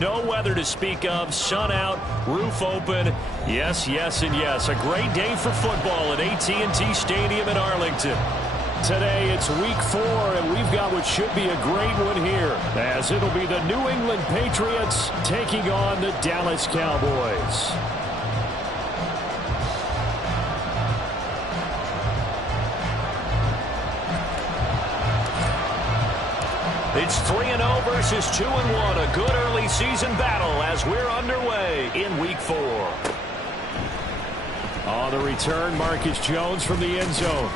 No weather to speak of, sun out, roof open. Yes, yes, and yes. A great day for football at AT&T Stadium in Arlington. Today it's week 4, and we've got what should be a great one here, as it'll be the New England Patriots taking on the Dallas Cowboys. It's 3-0 versus 2-1. A good early season battle as we're underway in week 4. On the return, Marcus Jones from the end zone.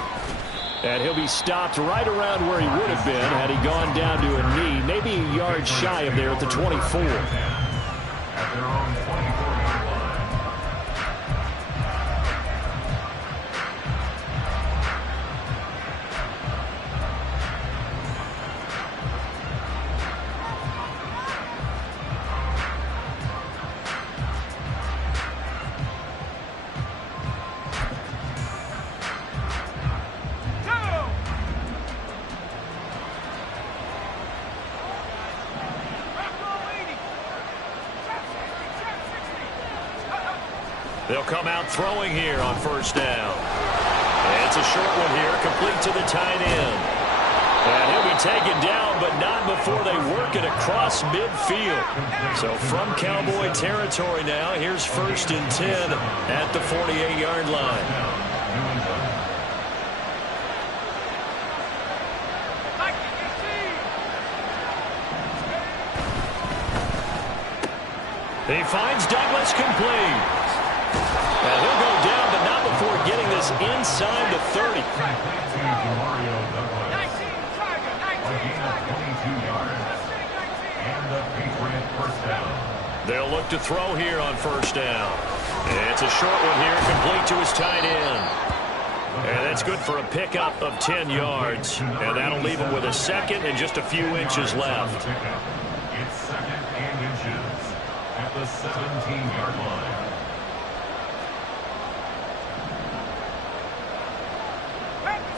And he'll be stopped right around where he would have been had he gone down to a knee, maybe a yard shy of there at the 24. At their own 24-yard line. They'll come out throwing here on first down. It's a short one here, complete to the tight end. And he'll be taken down, but not before they work it across midfield. So from Cowboy territory now, here's 1st and 10 at the 48-yard line. He finds Douglas complete. And he'll go down, but not before getting this inside the 30. They'll look to throw here on first down. It's a short one here, complete to his tight end. And that's good for a pickup of 10 yards. And that'll leave him with a second and just a few inches left. It's 2nd and inches at the 17-yard line.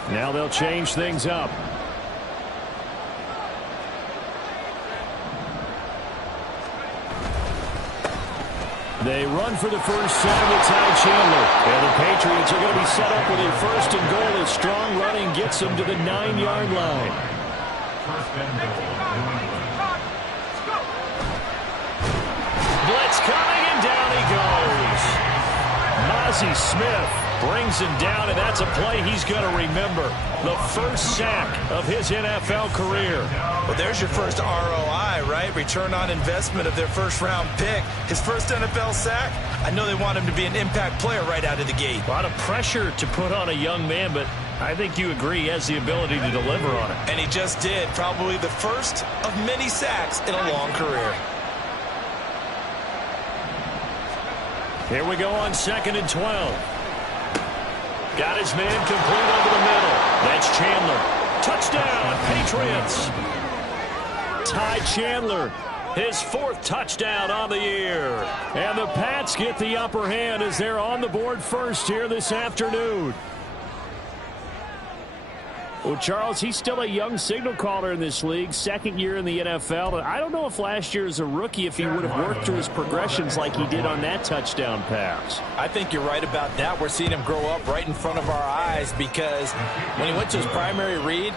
Now they'll change things up. They run for the first time with Ty Chandler. And the Patriots are going to be set up with a 1st and goal as strong running gets them to the 9-yard line. 1st and goal, New England. Blitz coming, and down he goes. Mazi Smith brings him down, and that's a play he's going to remember. The first sack of his NFL career. Well, there's your first ROI, right? Return on investment of their first-round pick. His first NFL sack, I know they want him to be an impact player right out of the gate. A lot of pressure to put on a young man, but I think you agree he has the ability to deliver on it. And he just did. Probably the first of many sacks in a long career. Here we go on 2nd and 12. Got his man complete over the middle. That's Chandler. Touchdown, Patriots. Ty Chandler, his 4th touchdown on the year. And the Pats get the upper hand as they're on the board first here this afternoon. Well, Charles, he's still a young signal caller in this league, 2nd year in the NFL. I don't know if last year as a rookie if he would have worked through his progressions like he did on that touchdown pass. I think you're right about that. We're seeing him grow up right in front of our eyes because when he went to his primary read,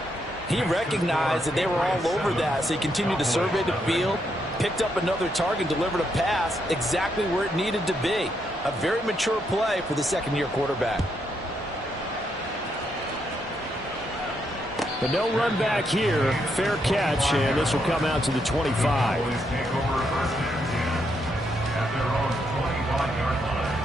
he recognized that they were all over that, so he continued to survey the field, picked up another target, delivered a pass exactly where it needed to be. A very mature play for the 2nd-year quarterback. But no run back here. Fair catch, and this will come out to the 25. Cowboys take over 1st and 10 at their own 25-yard line.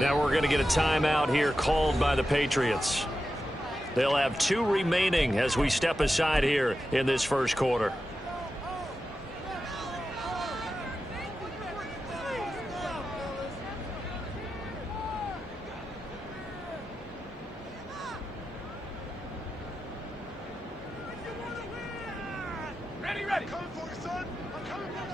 Now we're going to get a timeout here called by the Patriots. They'll have 2 remaining as we step aside here in this first quarter. Ready. Coming for you, son. I'm coming for you.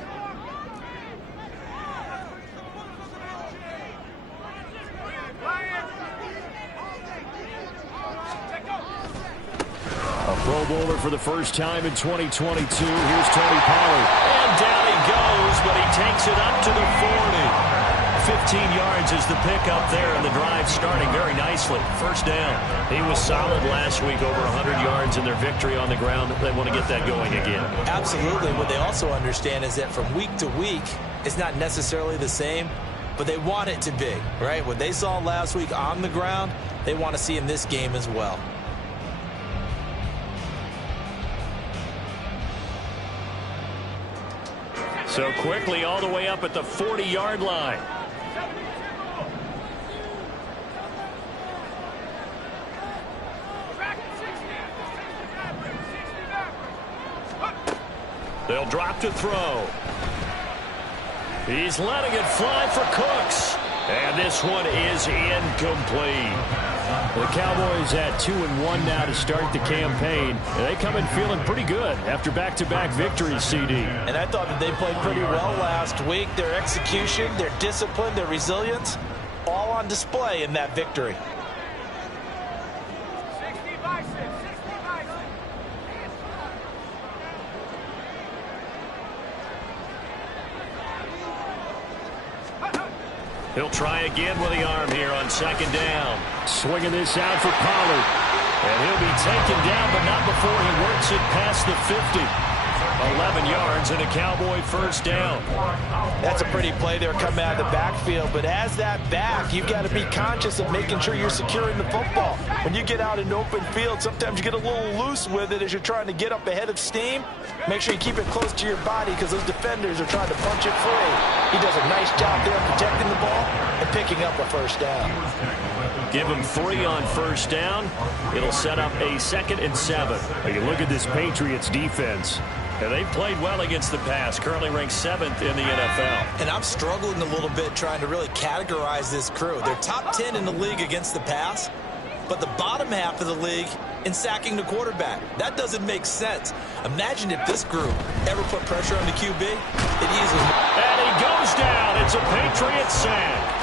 Bowler for the first time in 2022. Here's Tony Pollard. And down he goes, but he takes it up to the 40. 15 yards is the pickup there, and the drive starting very nicely. First down. He was solid last week, over 100 yards in their victory on the ground. They want to get that going again. Absolutely. What they also understand is that from week to week, it's not necessarily the same, but they want it to be, right? What they saw last week on the ground, they want to see in this game as well. So quickly all the way up at the 40-yard line. They'll drop to throw. He's letting it fly for Cooks. And this one is incomplete. The Cowboys at 2-1 now to start the campaign. And they come in feeling pretty good after back-to-back victories, CD. And I thought that they played pretty well last week. Their execution, their discipline, their resilience, all on display in that victory. He'll try again with the arm here on second down. Swinging this out for Pollard. And he'll be taken down, but not before he works it past the 50. 11 yards and a Cowboy first down. That's a pretty play there coming out of the backfield, but as that back, you've got to be conscious of making sure you're securing the football. When you get out in open field, sometimes you get a little loose with it as you're trying to get up ahead of steam. Make sure you keep it close to your body because those defenders are trying to punch it free. He does a nice job there protecting the ball and picking up a first down. Give him 3 on first down. It'll set up a 2nd and 7. You look at this Patriots defense. And they've played well against the pass, currently ranked 7th in the NFL. And I'm struggling a little bit trying to really categorize this crew. They're top 10 in the league against the pass, but the bottom half of the league in sacking the quarterback. That doesn't make sense. Imagine if this group ever put pressure on the QB. It easily. And he goes down. It's a Patriots sack.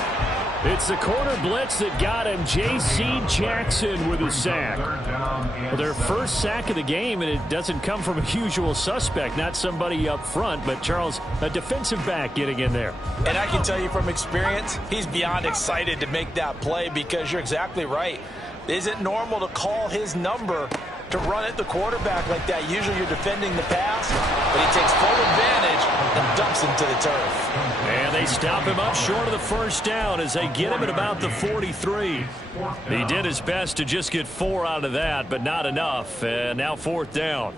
It's the corner blitz that got him. J.C. Jackson with a sack. Well, their first sack of the game, and it doesn't come from a usual suspect, not somebody up front, but Charles, a defensive back getting in there. And I can tell you from experience, he's beyond excited to make that play because you're exactly right. Is it normal to call his number to run at the quarterback like that? Usually you're defending the pass, but he takes full advantage and dumps him to the turf. And they stop him up short of the first down as they get him at about the 43. He did his best to just get 4 out of that, but not enough. And now 4th down.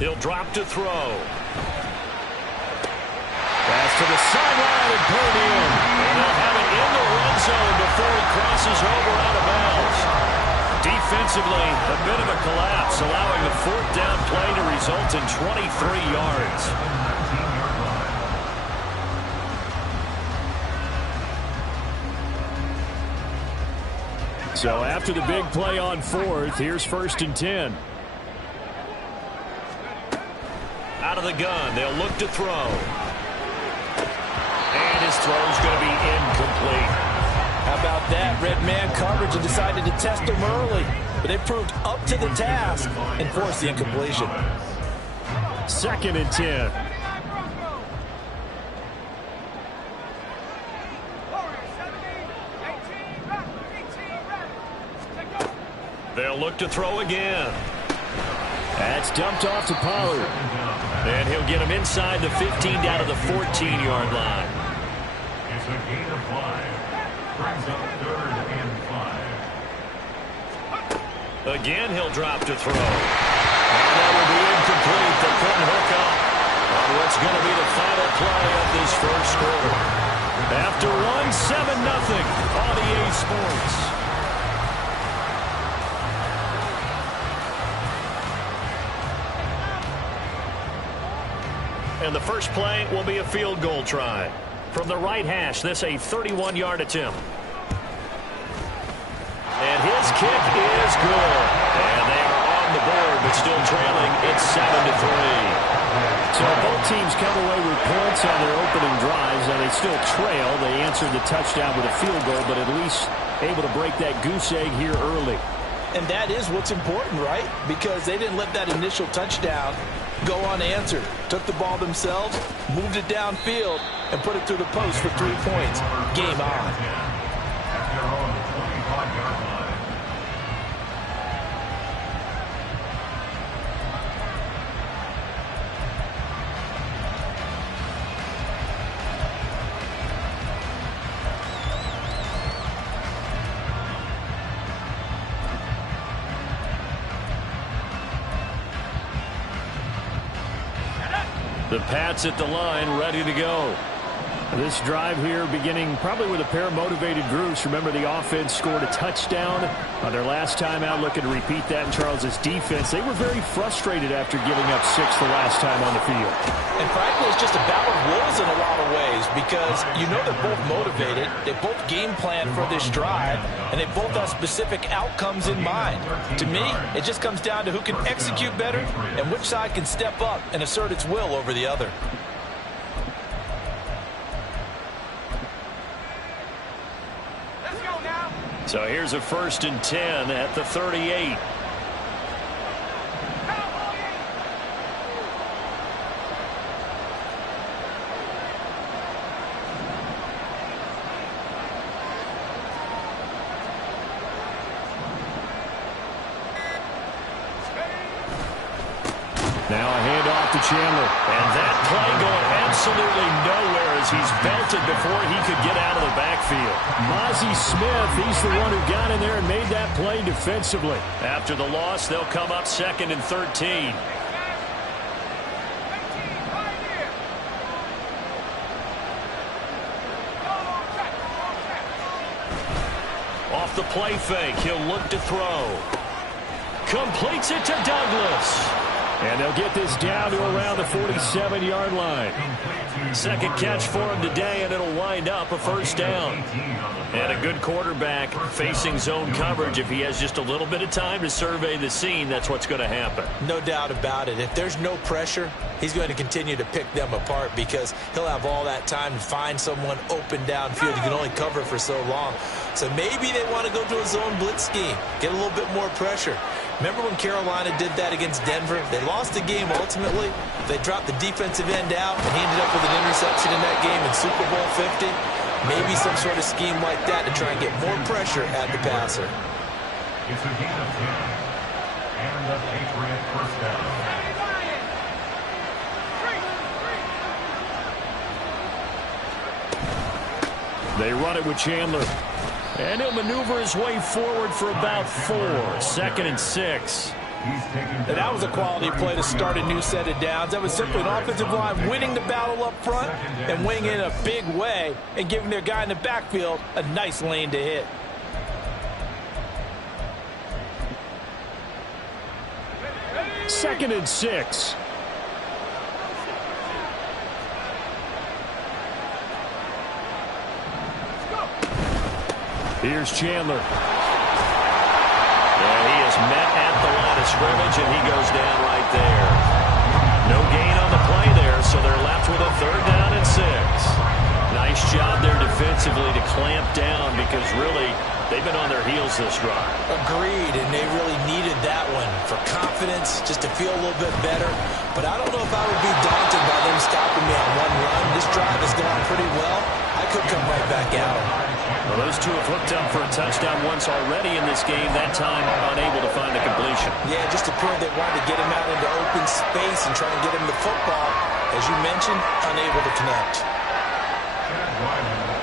He'll drop to throw. Pass to the sideline and pulled in. And they'll have it in the red zone before he crosses over out of bounds. Defensively, a bit of a collapse, allowing the 4th down play to result in 23 yards. So after the big play on 4th, here's 1st and 10. Out of the gun, they'll look to throw. And his throw's going to be incomplete. How about that? Red man coverage and decided to test him early. But they proved up to the task and forced the incompletion. 2nd and 10. They'll look to throw again. That's dumped off to Pollard. And he'll get him inside the 15 down to the 14-yard line. It's a gain of 5. Brings up 3rd and 5. Again, he'll drop to throw. And that will be incomplete. They couldn't hook up. On what's going to be the final play of this first quarter. After one, 7-0 on EA Sports. And the first play will be a field goal try. From the right hash, this a 31-yard attempt. And his kick is good. And they are on the board, but still trailing. It's 7-3. So both teams come away with points on their opening drives, and they still trail. They answered the touchdown with a field goal, but at least able to break that goose egg here early. And that is what's important, right? Because they didn't let that initial touchdown go unanswered. Took the ball themselves, moved it downfield, and put it through the post for 3 points. Game on. The Pats at the line, ready to go. This drive here beginning probably with a pair of motivated groups. Remember, the offense scored a touchdown on their last time out, looking to repeat that in Charles's defense. They were very frustrated after giving up 6 the last time on the field. And frankly, it's just a battle of wills in a lot of ways because you know they're both motivated. They both game plan for this drive, and they both have specific outcomes in mind. To me, it just comes down to who can execute better and which side can step up and assert its will over the other. So here's a 1st and 10 at the 38. Now a handoff to Chandler. And that play going absolutely nowhere as he's belted before he could get out of the backfield. Mozzie Smith, he's the one who got in there and made that play defensively. After the loss, they'll come up 2nd and 13. Off the play fake, he'll look to throw. Completes it to Douglas. And they'll get this down to around the 47-yard line. Second catch for him today, and it'll wind up a 1st down. And a good quarterback facing zone coverage. If he has just a little bit of time to survey the scene, that's what's going to happen. No doubt about it. If there's no pressure, he's going to continue to pick them apart because he'll have all that time to find someone open downfield. You can only cover for so long. So maybe they want to go to a zone blitz scheme, get a little bit more pressure. Remember when Carolina did that against Denver? They lost the game ultimately. They dropped the defensive end out, and he ended up with an interception in that game in Super Bowl 50. Maybe some sort of scheme like that to try and get more pressure at the passer. It's a gain of 10. And the Patriot 1st down. They run it with Chandler. And he'll maneuver his way forward for about 4. 2nd and 6. And that was a quality play to start a new set of downs. That was simply an offensive line winning the battle up front and winning in a big way and giving their guy in the backfield a nice lane to hit. Second and 6. Here's Chandler. And he is met at the line of scrimmage, and he goes down right there. No gain on the play there, so they're left with a 3rd down and 6. Nice job there defensively to clamp down because really they've been on their heels this drive. Agreed, and they really needed that one for confidence, just to feel a little bit better. But I don't know if I would be daunted by them stopping me on one run. This drive has gone pretty well. I could come right back at them. Well, those two have hooked up for a touchdown once already in this game, that time unable to find a completion. Yeah, just appeared they wanted to get him out into open space and try and get him the football. As you mentioned, unable to connect.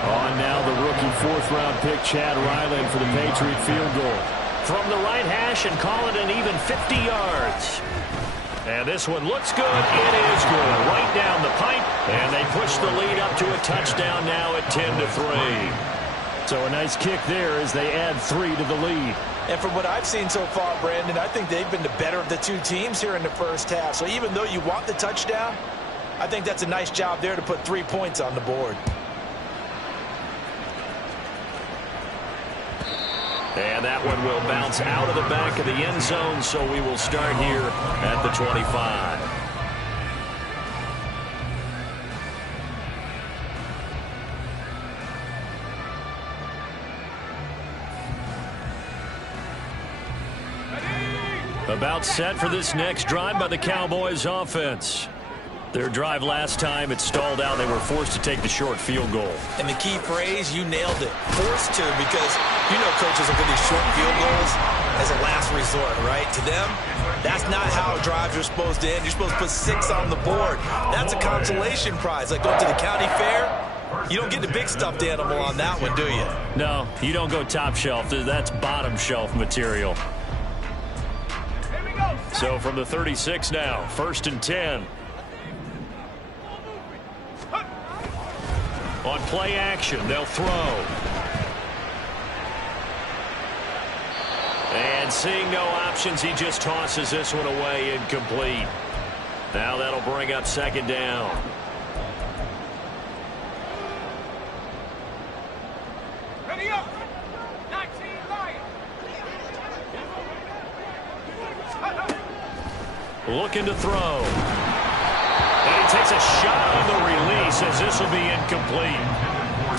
On now the rookie 4th-round pick, Chad Ryland, for the Patriot field goal. From the right hash and call it an even 50 yards. And this one looks good. It is good. Right down the pipe. And they push the lead up to a touchdown now at 10-3. So a nice kick there as they add 3 to the lead. And from what I've seen so far, Brandon, I think they've been the better of the two teams here in the first half. So even though you want the touchdown, I think that's a nice job there to put 3 points on the board. And that one will bounce out of the back of the end zone, so we will start here at the 25. About set for this next drive by the Cowboys offense. Their drive last time, it stalled out. They were forced to take the short field goal. And the key phrase, you nailed it. Forced to, because you know coaches look at these short field goals as a last resort, right? To them, that's not how drives are supposed to end. You're supposed to put 6 on the board. That's a consolation prize. Like going to the county fair, you don't get the big stuffed animal on that one, do you? No, you don't go top shelf. That's bottom shelf material. So from the 36 now, 1st and 10. On play action, they'll throw. And seeing no options, he just tosses this one away, incomplete. Now that'll bring up 2nd down. Ready up. 19 Lions. Looking to throw. And he takes a shot on the release as this will be incomplete.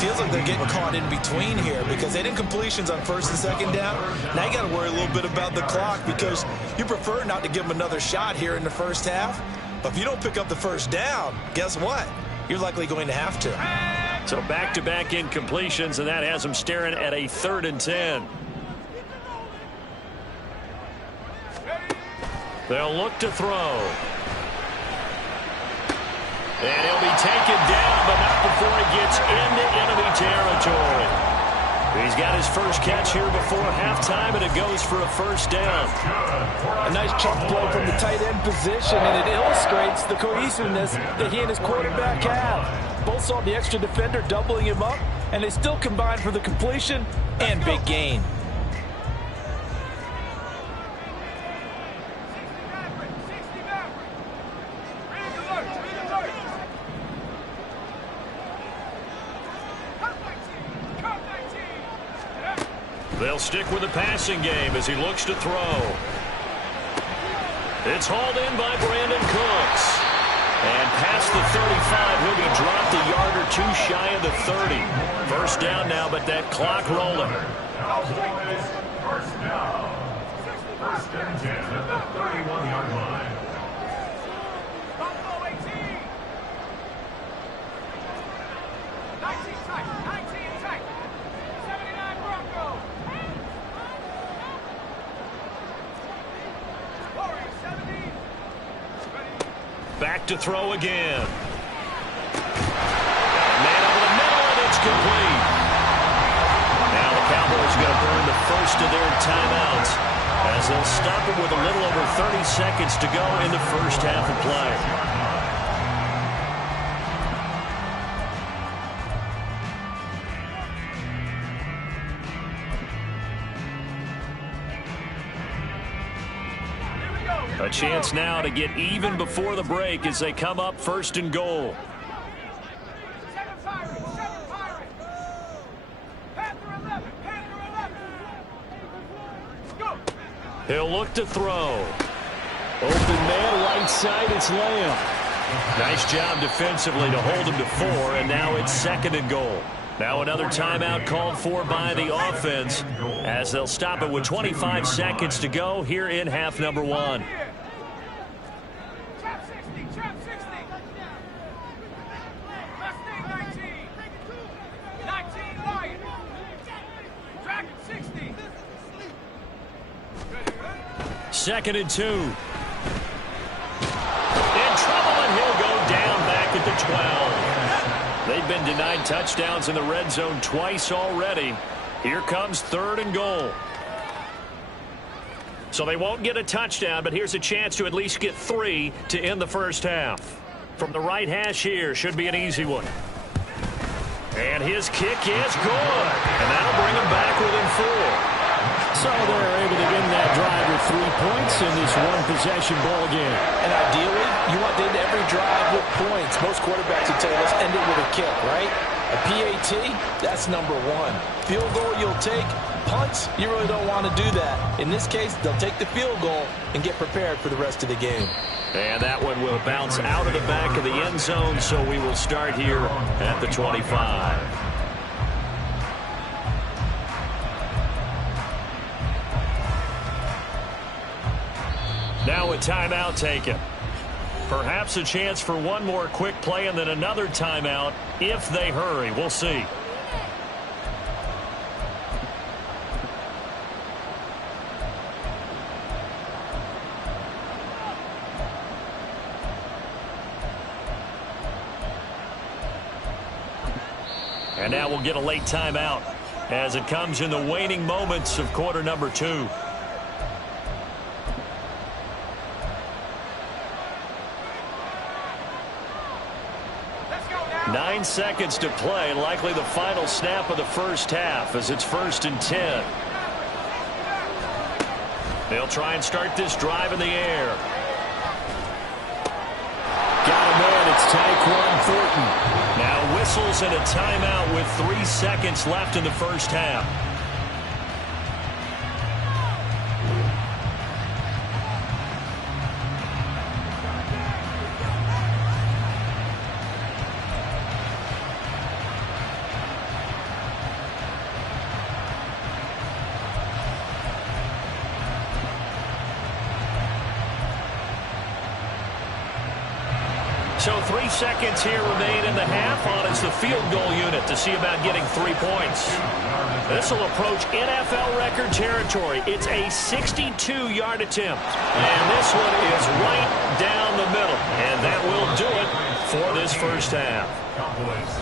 Feels like they're getting caught in between here because they didn't completions on 1st and 2nd down. Now you got to worry a little bit about the clock because you prefer not to give them another shot here in the first half. But if you don't pick up the 1st down, guess what? You're likely going to have to. So back-to-back incompletions, and that has them staring at a 3rd and 10. They'll look to throw. And he'll be taken down, but not before he gets into enemy territory. He's got his first catch here before halftime, and it goes for a 1st down. A nice chunk play from the tight end position, and it illustrates the cohesiveness that he and his quarterback have. Both saw the extra defender doubling him up, and they still combined for the completion and big gain. They'll stick with the passing game as he looks to throw. It's hauled in by Brandon Cooks. And past the 35, he'll be dropped a yard or 2 shy of the 30. 1st down now, but that clock rolling. Cowboys, 1st down. 1st and 10 at the 31-yard line. Buffalo 18. 19 tight. 19 tight. 79 Bronco. Warriors 70. Back to throw again. Man over the middle, and it's complete. Now the Cowboys are going to burn the 1st of their timeouts as they'll stop it with a little over 30 seconds to go in the 1st half of play. A chance now to get even before the break as they come up 1st and goal. 7 Pirates. 7 Pirates. Panther 11. Panther 11. Go. He'll look to throw. Open man, right side, it's Lamb. Nice job defensively to hold him to 4, and now it's 2nd and goal. Now another timeout called for by the offense as they'll stop it with 25 seconds to go here in half number 1. Trap 60. Trap 60. Mustang 19. 19 Lion. Dragon 60. 2nd and 2. In trouble, and he'll go down back at the 12. They've been denied touchdowns in the red zone twice already. Here comes 3rd and goal. So they won't get a touchdown, but here's a chance to at least get 3 to end the first half. From the right hash here, should be an easy one. And his kick is good. And that'll bring him back within 4. So they're able to end that drive with 3 points in this one-possession ball game. And ideally, you want to end every drive with points. Most quarterbacks would tell you, let's end it with a kick, right? A PAT, that's number 1. Field goal you'll take. Punts, you really don't want to do that. In this case, they'll take the field goal and get prepared for the rest of the game. And that one will bounce out of the back of the end zone, so we will start here at the 25. Now a timeout taken. Perhaps a chance for one more quick play and then another timeout if they hurry. We'll see. And now we'll get a late timeout as it comes in the waning moments of quarter number 2. Let's go now. 9 seconds to play, likely the final snap of the first half as it's 1st and 10. They'll try and start this drive in the air. Got him in. It's Tyquan Thornton. Now whistles and a timeout with 3 seconds left in the first half. So 3 seconds here remain in the half on it's the field goal unit to see about getting 3 points. This will approach NFL record territory. It's a 62-yard attempt. And this one is right down the middle. And that will do it for this first half.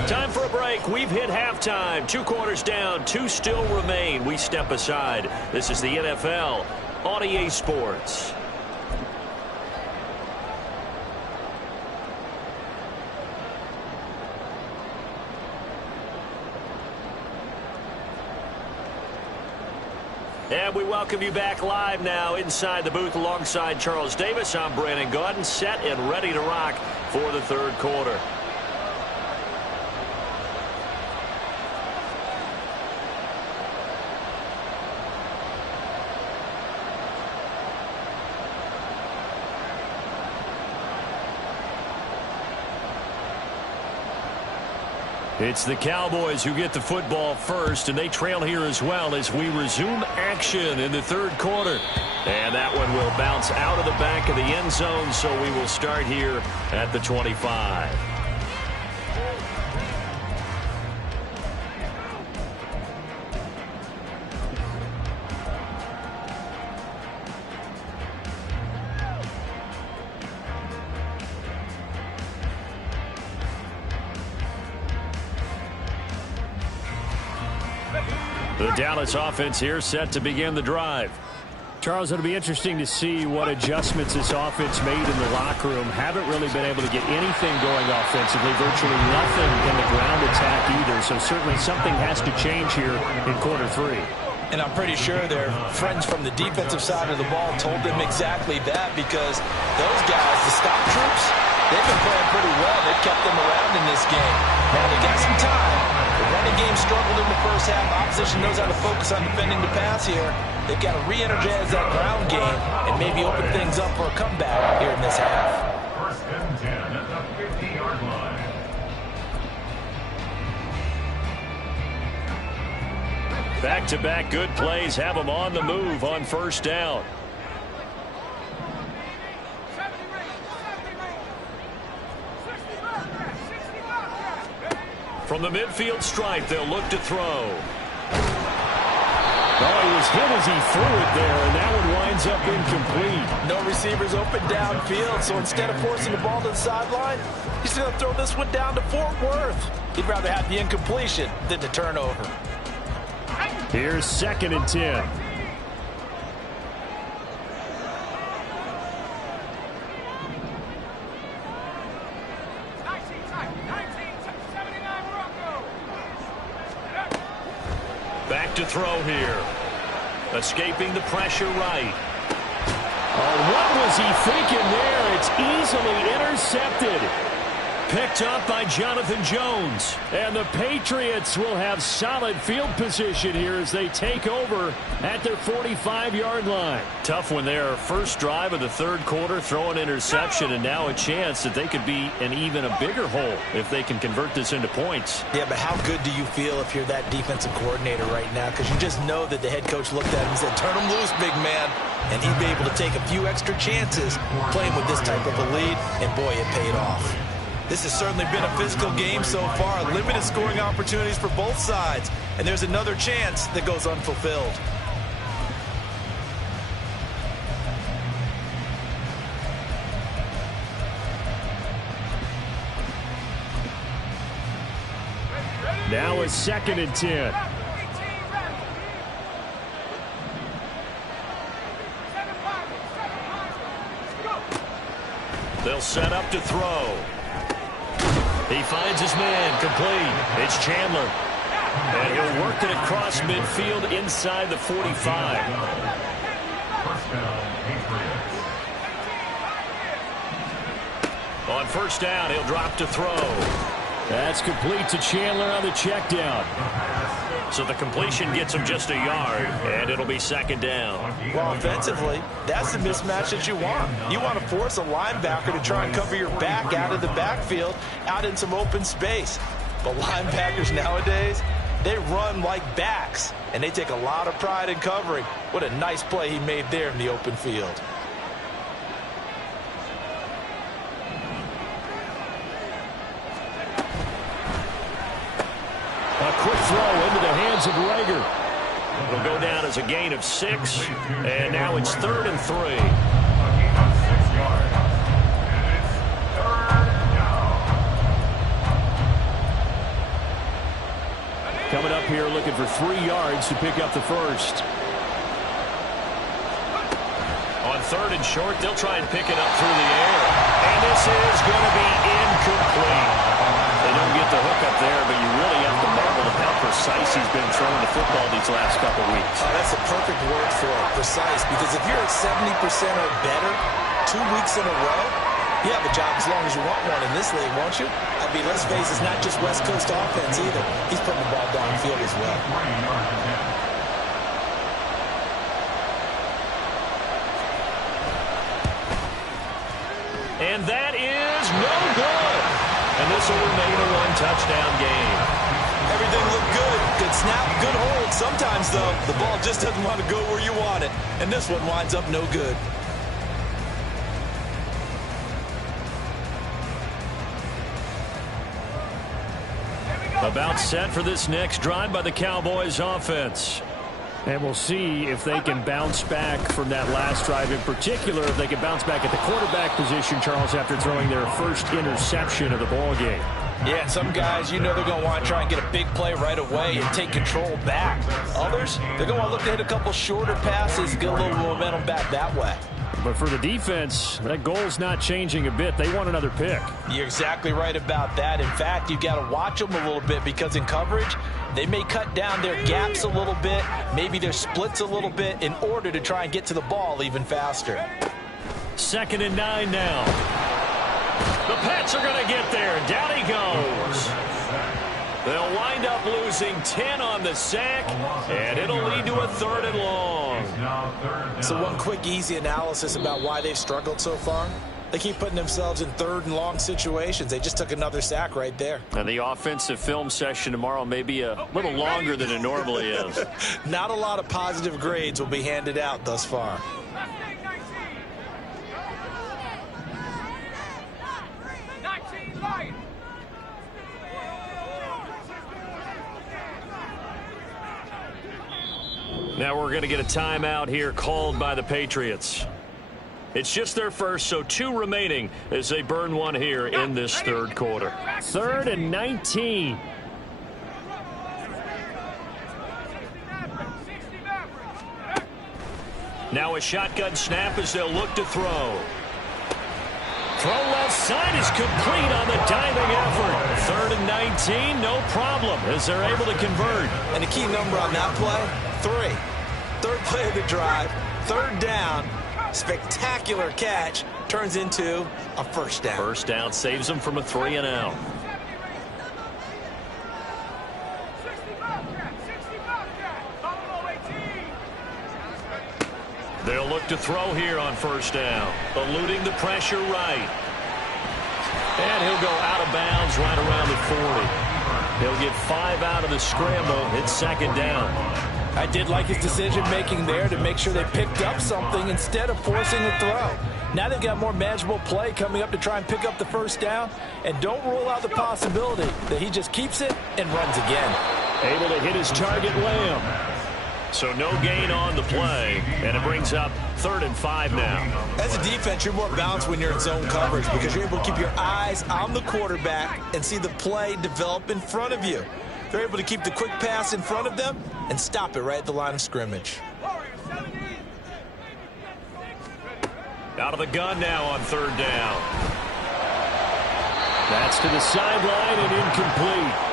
Time for a break. We've hit halftime. 2 quarters down. 2 still remain. We step aside. This is the NFL on EA Sports. And we welcome you back live now inside the booth alongside Charles Davis. I'm Brandon Gaudin, set and ready to rock for the third quarter. It's the Cowboys who get the football first, and they trail here as well as we resume action in the third quarter. And that one will bounce out of the back of the end zone, so we will start here at the 25. The Dallas offense here set to begin the drive. Charles, it'll be interesting to see what adjustments this offense made in the locker room. Haven't really been able to get anything going offensively, virtually nothing in the ground attack either. So certainly something has to change here in quarter 3. And I'm pretty sure their friends from the defensive side of the ball told them exactly that, because those guys, the stop troops, they've been playing pretty well. They've kept them around in this game. Now they got some time. The running game struggled in the first half. Opposition knows how to focus on defending the pass here. They've got to re-energize that ground game and maybe open things up for a comeback here in this half. 1st and 10 at the 50-yard line. Back-to-back good plays have them on the move on first down. 70 rings. 60 From the midfield stripe, they'll look to throw. Oh, he was hit as he threw it there, and that one winds up incomplete. No receivers open downfield, so instead of forcing the ball to the sideline, he's going to throw this one down to Fort Worth. He'd rather have the incompletion than the turnover. Here's 2nd and 10. back to throw here. Escaping the pressure right. Oh, what was he thinking there? It's easily intercepted. Picked up by Jonathan Jones. And the Patriots will have solid field position here as they take over at their 45-yard line. Tough when they're first drive of the third quarter, throw an interception, and now a chance that they could be in even a bigger hole if they can convert this into points. Yeah, but how good do you feel if you're that defensive coordinator right now? Because you just know that the head coach looked at him and said, turn him loose, big man. And he'd be able to take a few extra chances playing with this type of a lead, and boy, it paid off. This has certainly been a physical game so far. Limited scoring opportunities for both sides. And there's another chance that goes unfulfilled. Now it's 2nd and 10. They'll set up to throw. He finds his man, complete. It's Chandler. And he'll work it across midfield inside the 45. On first down, he'll drop to throw. That's complete to Chandler on the check down. So the completion gets him just a yard, and it'll be 2nd down. Well, offensively, that's the mismatch that you want. You want to force a linebacker to try and cover your back out of the backfield, out in some open space. But linebackers nowadays, they run like backs, and they take a lot of pride in covering. What a nice play he made there in the open field. A quick throw into the hands of Rager. It'll go down as a gain of 6, and now it's 3rd and 3. A gain of 6 yards. And it's 3rd down. Coming up here looking for 3 yards to pick up the first. On 3rd and short, they'll try and pick it up through the air. And this is going to be incomplete. They don't get the hook up there, but you really have to marvel at how precise he's been throwing the football these last couple weeks. Oh, that's a perfect word for it, precise, because if you're at 70% or better 2 weeks in a row, you have a job as long as you want one in this league, won't you? I mean, let's face it, it's not just West Coast offense either. He's putting the ball downfield as well. And that is no good. And this will remain a 1-touchdown game. Everything looked good. Good snap, good hold. Sometimes, though, the ball just doesn't want to go where you want it. And this one winds up no good. About set for this next drive by the Cowboys offense. And we'll see if they can bounce back from that last drive, in particular, if they can bounce back at the quarterback position, Charles, after throwing their first interception of the ball game. Yeah, some guys, you know they're going to want to try and get a big play right away and take control back. Others, they're going to want to look to hit a couple shorter passes, get a little momentum back that way. But for the defense, that goal's not changing a bit. They want another pick. You're exactly right about that. In fact, you've got to watch them a little bit because in coverage, they may cut down their gaps a little bit, maybe their splits a little bit in order to try and get to the ball even faster. 2nd and 9 now. The Pats are going to get there. Down he goes. They'll wind up losing 10 on the sack, and it'll lead to a 3rd and long. So one quick, easy analysis about why they've struggled so far. They keep putting themselves in 3rd and long situations. They just took another sack right there. And the offensive film session tomorrow may be a little longer than it normally is. Not a lot of positive grades will be handed out thus far. Now we're going to get a timeout here called by the Patriots. It's just their first, so 2 remaining as they burn one here in this 3rd quarter. 3rd and 19. Now a shotgun snap as they'll look to throw. Throw left side is complete on the diving effort. 3rd and 19, no problem, as they're able to convert. And the key number on that play, 3. Third play of the drive, 3rd down, spectacular catch, turns into a first down. First down saves them from a 3 and out. They'll look to throw here on first down, eluding the pressure right. And he'll go out of bounds right around the 40. He'll get 5 out of the scramble. It's 2nd down. I did like his decision-making there to make sure they picked up something instead of forcing the throw. Now they've got more manageable play coming up to try and pick up the first down. And don't rule out the possibility that he just keeps it and runs again. Able to hit his target, Lamb. So no gain on the play, and it brings up 3rd and 5 now. As a defense, you're more balanced when you're in zone coverage because you're able to keep your eyes on the quarterback and see the play develop in front of you. They're able to keep the quick pass in front of them and stop it right at the line of scrimmage. Out of the gun now on 3rd down. That's to the sideline and incomplete.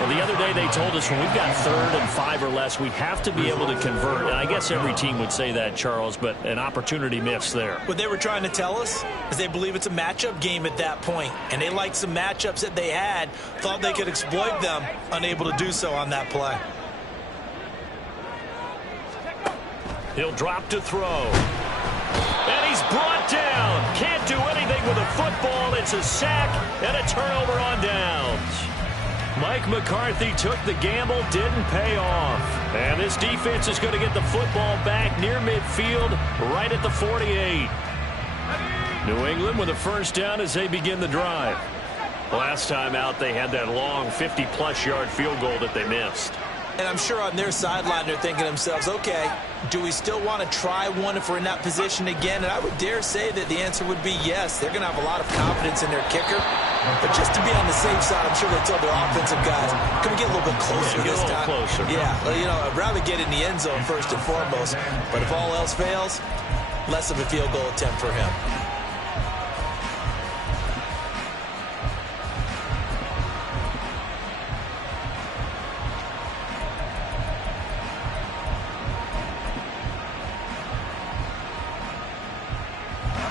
Well, the other day they told us when we've got 3rd and 5 or less, we have to be able to convert. And I guess every team would say that, Charles, but an opportunity missed there. What they were trying to tell us is they believe it's a matchup game at that point, and they liked some matchups that they had, thought they could exploit them, unable to do so on that play. He'll drop to throw. And he's brought down. Can't do anything with a football. It's a sack and a turnover on downs. Mike McCarthy took the gamble, didn't pay off. And this defense is going to get the football back near midfield, right at the 48. New England with a first down as they begin the drive. Last time out, they had that long 50-plus yard field goal that they missed. And I'm sure on their sideline they're thinking to themselves, okay, do we still want to try one if we're in that position again? And I would dare say that the answer would be yes. They're going to have a lot of confidence in their kicker. But just to be on the safe side, I'm sure they told their offensive guys, can we get a little bit closer this time? Closer. Yeah, well, you know, I'd rather get in the end zone first and foremost. But if all else fails, less of a field goal attempt for him.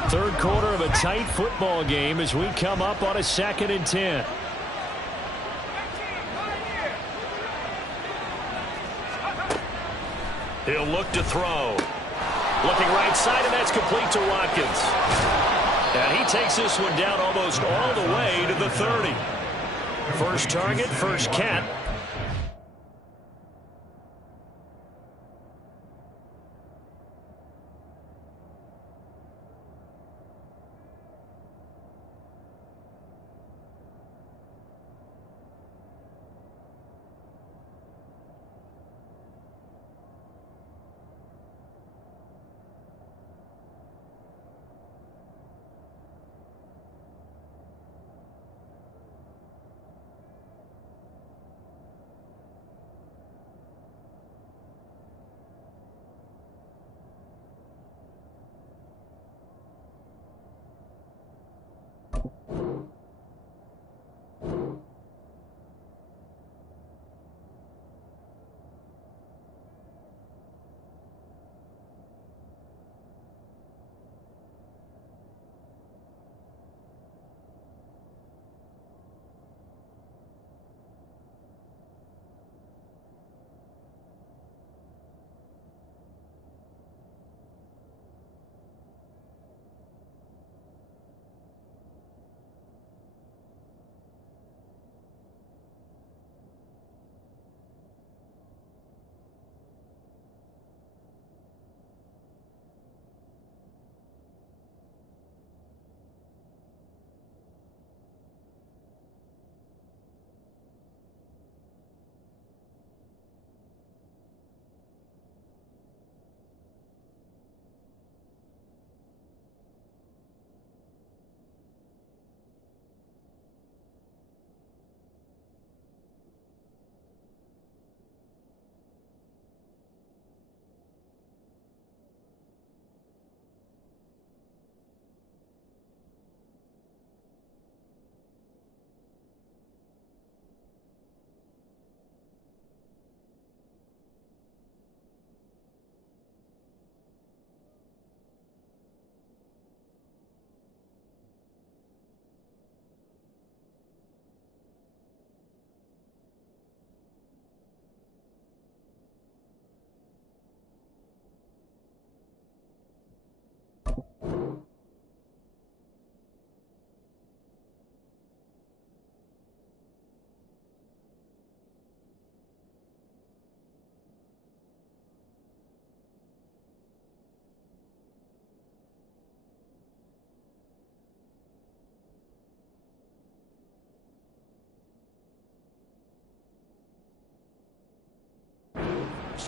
Third quarter of a tight football game as we come up on a 2nd and 10. He'll look to throw. Looking right side, and that's complete to Watkins. And he takes this one down almost all the way to the 30. First target, first cat.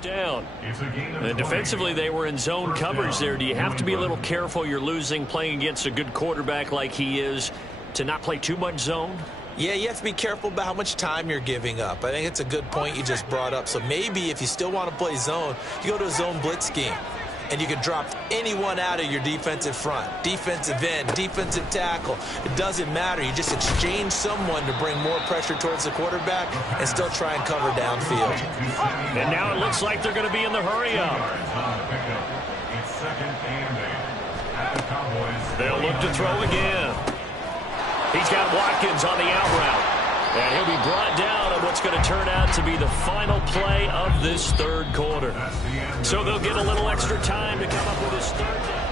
first down. And defensively, they were in zone coverage there. Do you have to be a little careful? You're losing playing against a good quarterback like he is to not play too much zone? Yeah, you have to be careful about how much time you're giving up. I think it's a good point you just brought up. So maybe if you still want to play zone, you go to a zone blitz scheme. And you can drop anyone out of your defensive front. Defensive end, defensive tackle. It doesn't matter. You just exchange someone to bring more pressure towards the quarterback and still try and cover downfield. And now it looks like they're going to be in the hurry up. It's 2nd and 8 at the Cowboys. They'll look to throw again. He's got Watkins on the out route. And he'll be brought down on what's going to turn out to be the final play of this 3rd quarter. So they'll get a little extra time to come up with his 3rd down.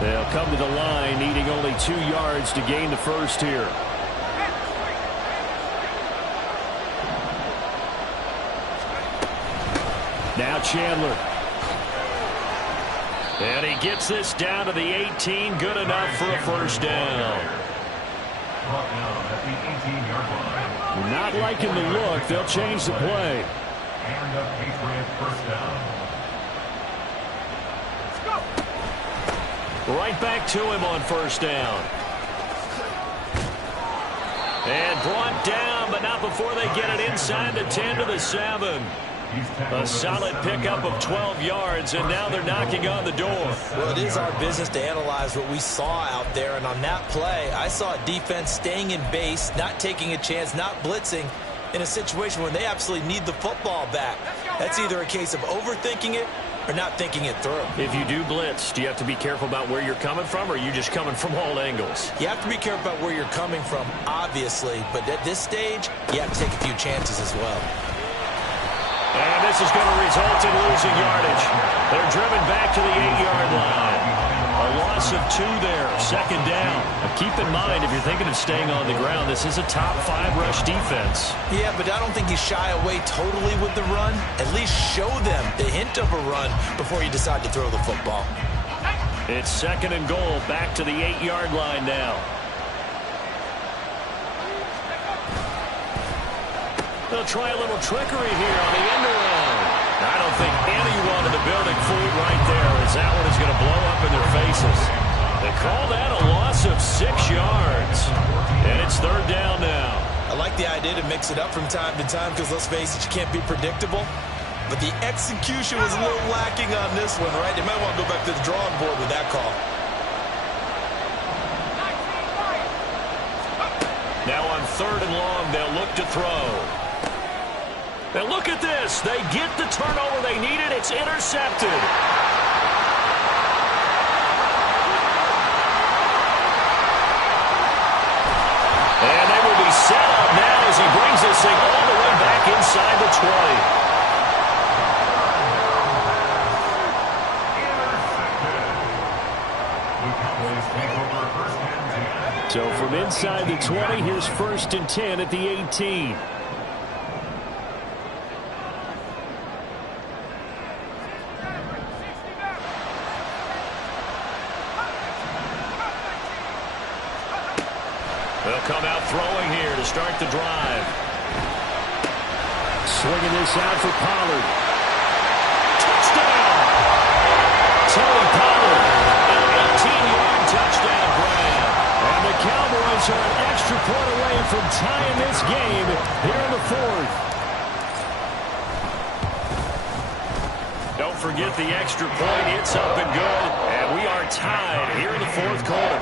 They'll come to the line, needing only 2 yards to gain the first here. Now Chandler. And he gets this down to the 18. Good enough for a first down. Brought down at the 18-yard line. Not liking the look. They'll change the play. And a Patriot first down. Right back to him on first down. And brought down, but not before they get it inside the 10 to the 7. A solid pickup of 12 yards, and now they're knocking on the door. Well, it is our business to analyze what we saw out there, and on that play, I saw a defense staying in base, not taking a chance, not blitzing, in a situation where they absolutely need the football back. That's either a case of overthinking it or not thinking it through. If you do blitz, do you have to be careful about where you're coming from, or are you just coming from all angles? You have to be careful about where you're coming from, obviously, but at this stage, you have to take a few chances as well. And this is going to result in losing yardage. They're driven back to the 8-yard line. A loss of 2 there, 2nd down. Now keep in mind, if you're thinking of staying on the ground, this is a top 5 rush defense. Yeah, but I don't think you shy away totally with the run. At least show them the hint of a run before you decide to throw the football. It's 2nd and goal, back to the 8-yard line now. They'll try a little trickery here on the end around. I don't think anyone in the building fooled right there, as that one is going to blow up in their faces. They call that a loss of 6 yards. And it's 3rd down now. I like the idea to mix it up from time to time because, let's face it, you can't be predictable. But the execution was a little lacking on this one, right? They might want to go back to the drawing board with that call. Now on 3rd and long, they'll look to throw. And look at this. They get the turnover they needed. It's intercepted. And they will be set up now as he brings this thing all the way back inside the 20. So from inside the 20, here's 1st and 10 at the 18. They'll come out throwing here to start the drive. Swinging this out for Pollard. Touchdown! Tony Pollard, an 18-yard touchdown grab. And the Cowboys are an extra point away from tying this game here in the 4th. Don't forget the extra point. It's up and good. And we are tied here in the 4th quarter.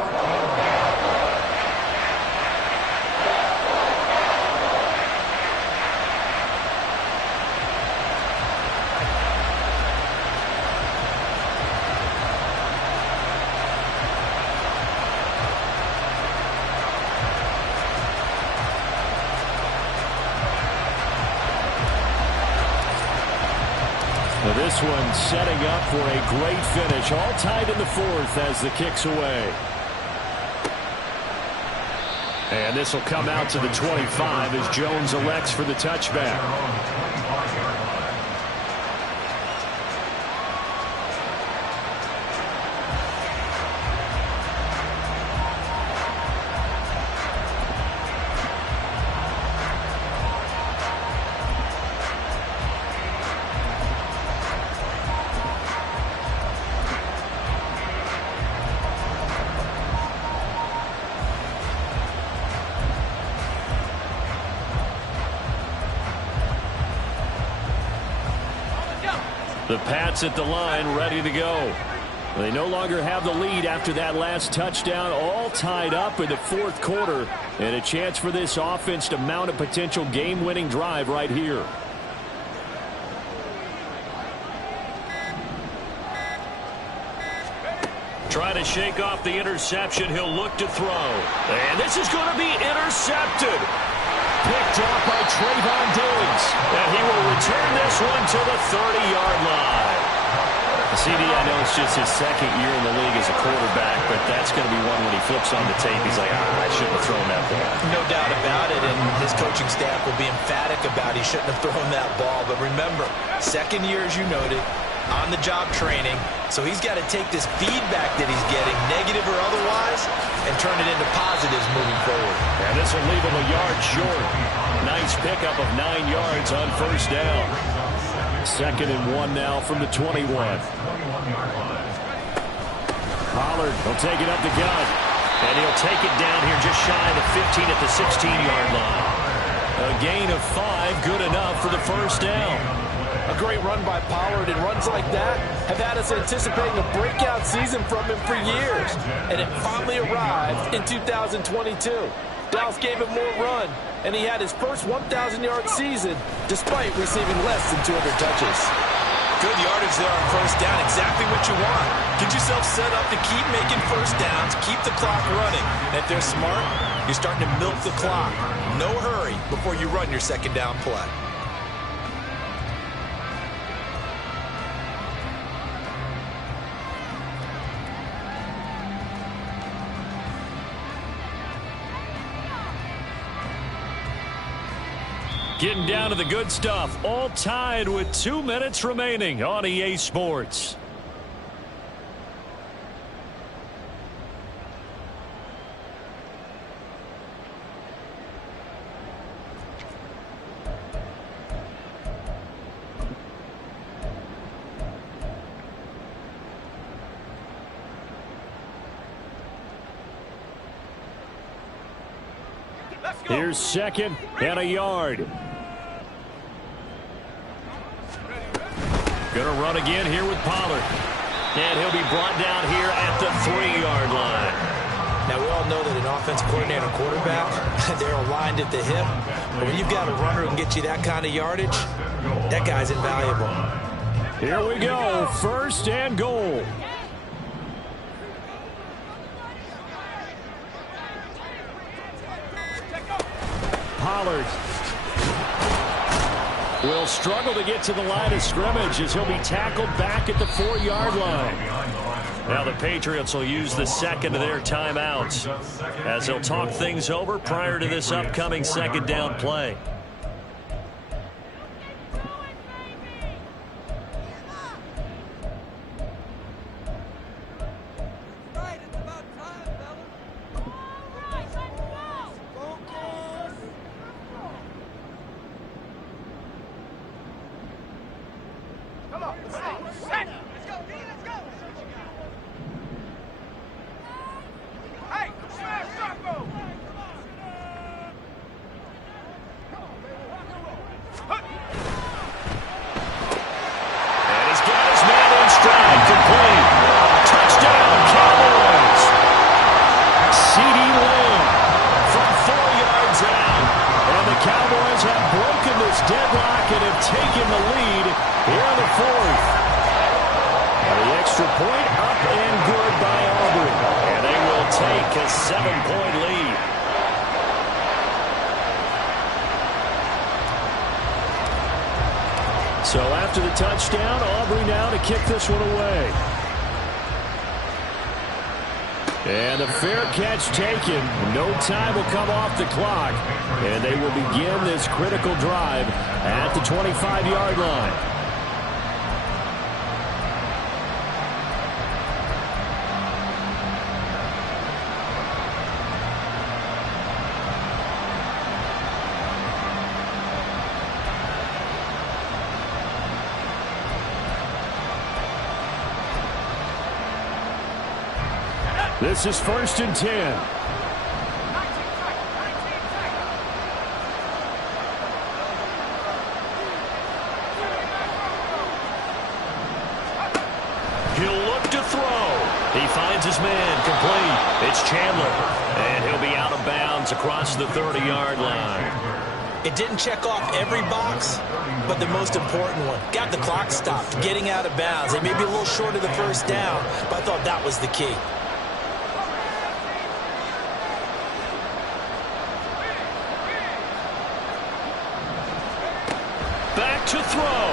This one setting up for a great finish. All tied in the 4th as the kick's away. And this will come out to the 25 as Jones elects for the touchback. The Pats at the line, ready to go. They no longer have the lead after that last touchdown, all tied up in the fourth quarter, and a chance for this offense to mount a potential game-winning drive right here. Trying to shake off the interception. He'll look to throw. And this is going to be intercepted. Picked off by Trayvon Diggs. And he will return this one to the 30-yard line. CD, I know it's just his second year in the league as a quarterback, but that's going to be one when he flips on the tape. He's like, I shouldn't have thrown that ball. No doubt about it, and his coaching staff will be emphatic about he shouldn't have thrown that ball. But remember, second year, as you noted, on-the-job training, so he's got to take this feedback that he's getting, negative or otherwise, and turn it into positives moving forward. And this will leave him a yard short. Nice pickup of 9 yards on first down. 2nd and 1 now from the 21. Pollard will take it up the gut. And he'll take it down here just shy of the 15 at the 16-yard line. A gain of 5, good enough for the first down. A great run by Pollard, and runs like that have had us anticipating a breakout season from him for years. And it finally arrived in 2022. Dallas gave him more run, and he had his first 1,000-yard season despite receiving less than 200 touches. Good yardage there on first down, exactly what you want. Get yourself set up to keep making first downs, keep the clock running. And if they're smart, you're starting to milk the clock. No hurry before you run your second down play. Getting down to the good stuff, all tied with 2 minutes remaining on EA Sports. Here's 2nd and a yard. Going to run again here with Pollard. And he'll be brought down here at the 3-yard line. Now, we all know that an offensive coordinator and quarterback, they're aligned at the hip. But when you've got a runner who can get you that kind of yardage, that guy's invaluable. Here we go. 1st and goal. Pollard will struggle to get to the line of scrimmage as he'll be tackled back at the 4-yard line. Now the Patriots will use the second of their timeouts as they'll talk things over prior to this upcoming second down play. So after the touchdown, Aubrey now to kick this one away. And a fair catch taken. No time will come off the clock. And they will begin this critical drive at the 25-yard line. This is 1st and 10. finds his man, complete. It's Chandler, and he'll be out of bounds across the 30-yard line. It didn't check off every box, but the most important one. Got the clock stopped, getting out of bounds. They may be a little short of the first down, but I thought that was the key. Back to throw.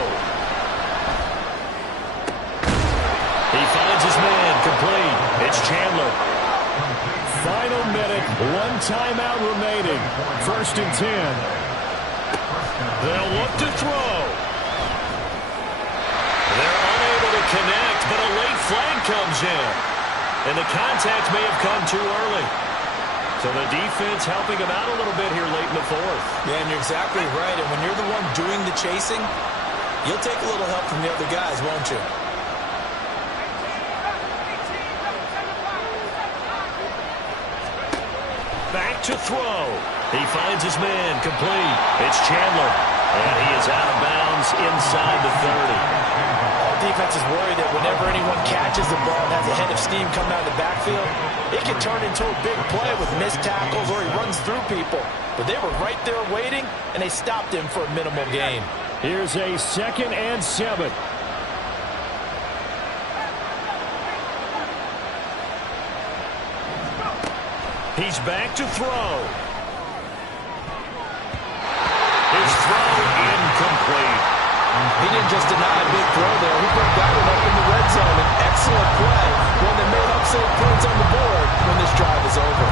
He finds his man, complete. It's Chandler. Final minute, one timeout remaining. 1st and 10. They'll look to throw. They're unable to connect, but a late flag comes in. And the contact may have come too early. So the defense helping him out a little bit here late in the 4th. Yeah, and you're exactly right. And when you're the one doing the chasing, you'll take a little help from the other guys, won't you? Back to throw. He finds his man, complete. It's Chandler, and he is out of bounds inside the 30. Defense is worried that whenever anyone catches the ball and has a head of steam coming out of the backfield, it can turn into a big play with missed tackles or he runs through people. But they were right there waiting, and they stopped him for a minimal gain. Here's a 2nd and 7. He's back to throw. His throw incomplete. He didn't just deny a big throw there. He put that one up in the red zone. An excellent play. One that may help save points on the board when this drive is over.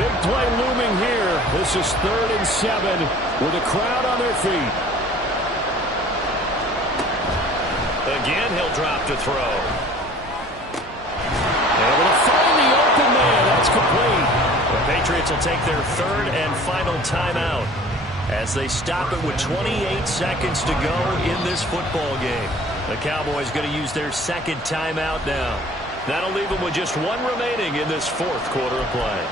Big play looming here. This is 3rd and 7 with a crowd on their feet. Again, he'll drop to throw. Able to find the open man. That's complete. The Patriots will take their 3rd and final timeout as they stop it with 28 seconds to go in this football game. The Cowboys going to use their 2nd timeout now. That'll leave them with just one remaining in this 4th quarter of play.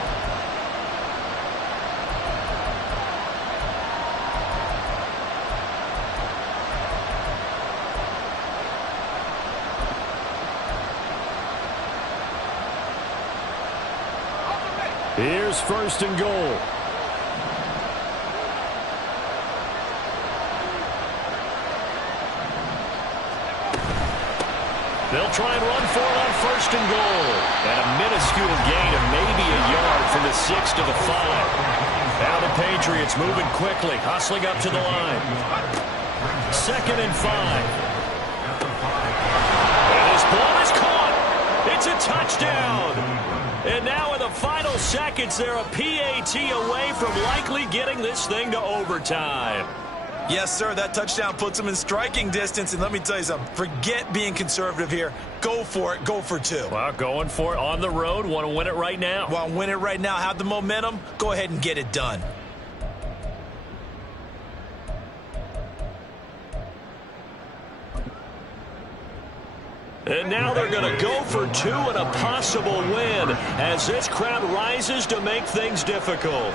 Here's 1st and goal. They'll try and run for it on 1st and goal. And a minuscule gain of maybe a yard from the 6 to the 5. Now the Patriots moving quickly, hustling up to the line. 2nd and 5. And this ball is caught. It's a touchdown. And now in the final seconds, they're a PAT away from likely getting this thing to overtime. Yes, sir, that touchdown puts them in striking distance. And let me tell you something, forget being conservative here. Go for it, go for 2. Well, going for it on the road, want to win it right now. Want to win it right now, have the momentum, go ahead and get it done. And now they're going to go for 2 and a possible win as this crowd rises to make things difficult.